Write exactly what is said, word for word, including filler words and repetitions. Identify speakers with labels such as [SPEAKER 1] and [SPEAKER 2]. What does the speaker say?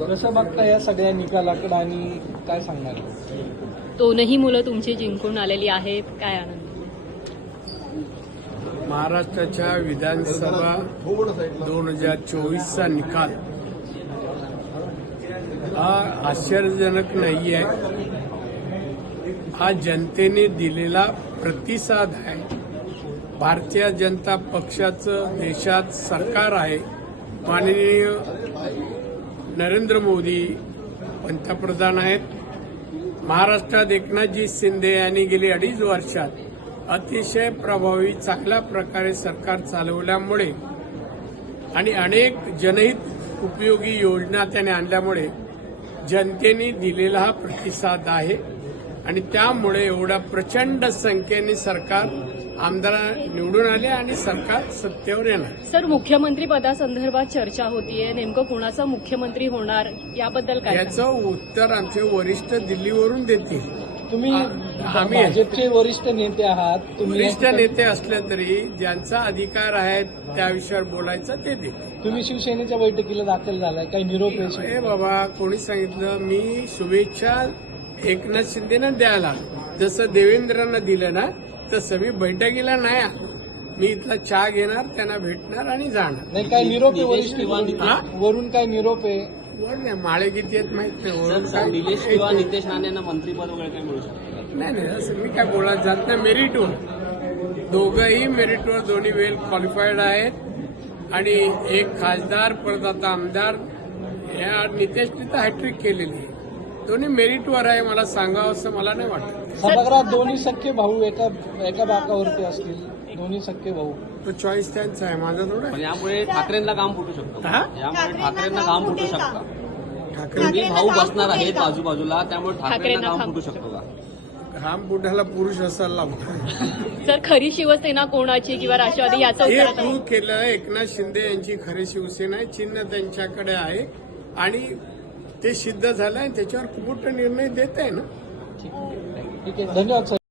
[SPEAKER 1] कसं बघता या सगळ्या निकालाकडे आणि काय सांगणार?
[SPEAKER 2] दोनही मुलं तुमची जिंकून आलेली आहेत, काय आनंद?
[SPEAKER 3] महाराष्ट्राच्या विधानसभा दोन हजार चोवीसचा निकाल हा आश्चर्यजनक नाही आहे. हा जनतेने दिलेला प्रतिसाद आहे. भारतीय जनता पक्षाचं देशात सरकार आहे. माननीय नरेंद्र मोदी पंतप्रधान आहेत. महाराष्ट्रात एकनाथजी शिंदे यांनी गेली अडीच वर्षात अतिशय प्रभावी चांगल्या प्रकारे सरकार चालवल्यामुळे आणि अनेक जनहित उपयोगी योजना त्याने आणल्यामुळे जनतेने दिलेला हा प्रतिसाद आहे आणि त्यामुळे एवढ्या प्रचंड संख्येने सरकार आमदार निवडून आले आणि सरकार सत्तेवर येणार.
[SPEAKER 2] सर, मुख्यमंत्री पदासंदर्भात चर्चा होतीये, नेमकं कोणाचा मुख्यमंत्री होणार याबद्दल काय?
[SPEAKER 3] याचं उत्तर आमचे वरिष्ठ दिल्लीवरून देतील.
[SPEAKER 1] तुम्ही
[SPEAKER 3] आम्ही
[SPEAKER 1] भाजपचे वरिष्ठ नेते आहात. तुम्ही
[SPEAKER 3] वरिष्ठ नेते असले तरी ज्यांचा अधिकार आहे त्या विषयावर बोलायचं ते देतील.
[SPEAKER 1] तुम्ही शिवसेनेच्या बैठकीला दाखल झालाय, काही निरोप आहे?
[SPEAKER 3] ए बाबा, कोणी सांगितलं? मी शुभेच्छा एकनाथ शिंदेना द्यायला जसं देवेंद्रांना दिलं ना तसं मी बैठकीला नाही. मी इथला चहा घेणार, त्यांना भेटणार आणि जाणार.
[SPEAKER 1] नाही, काय निरोप आहे वरिष्ठ वरून? काय निरोप आहे?
[SPEAKER 3] वर नाही, माळे किती आहेत माहित नाही. वरून काय
[SPEAKER 4] निलेश किंवा नितेश राणेंना मंत्रीपद वगैरे काय मिळू शकतं?
[SPEAKER 3] नाही नाही, असं मी काय बोलत जात नाही. मेरिटवर दोघंही मेरिटवर दोन्ही वेल क्वालिफाईड आहेत आणि एक खासदार परत आता आमदार या नितेशने तर हॅट्रिक केलेली आहे. दोन्ही मेरिटवर आहे. मला सांगावं असं मला नाही वाटत.
[SPEAKER 1] सभागृहात दोन्ही सख्खे भाऊ एका एका बाकावरती असतील. दोन्ही सख्खे भाऊ,
[SPEAKER 3] तो चॉईस त्यांचा आहे, माझा थोडा
[SPEAKER 4] पण
[SPEAKER 3] आहे.
[SPEAKER 4] यामुळे ठाकरेंना काम फुटू शकतं.
[SPEAKER 3] हा?
[SPEAKER 4] यामुळे ठाकरेंना काम फुटू शकतं.
[SPEAKER 3] ठाकरे
[SPEAKER 4] दोन्ही भाऊ बसणार आहेत बाजूबाजूला, त्यामुळे ठाकरेंना काम फुटू शकतो का?
[SPEAKER 3] राम बुड्याला पुरुष असायला लागतो.
[SPEAKER 2] सर, खरी शिवसेना कोणाची किंवा राष्ट्रवादी याचं
[SPEAKER 3] हे
[SPEAKER 2] उत्तर
[SPEAKER 3] तू
[SPEAKER 2] आता-
[SPEAKER 3] केलं. एकनाथ शिंदे यांची खरी शिवसेना आहे. चिन्ह त्यांच्याकडे आहे आणि ते सिद्ध झालं आणि त्याच्यावर कुठं निर्णय देत आहे ना.
[SPEAKER 1] ठीक आहे, धन्यवाद सर.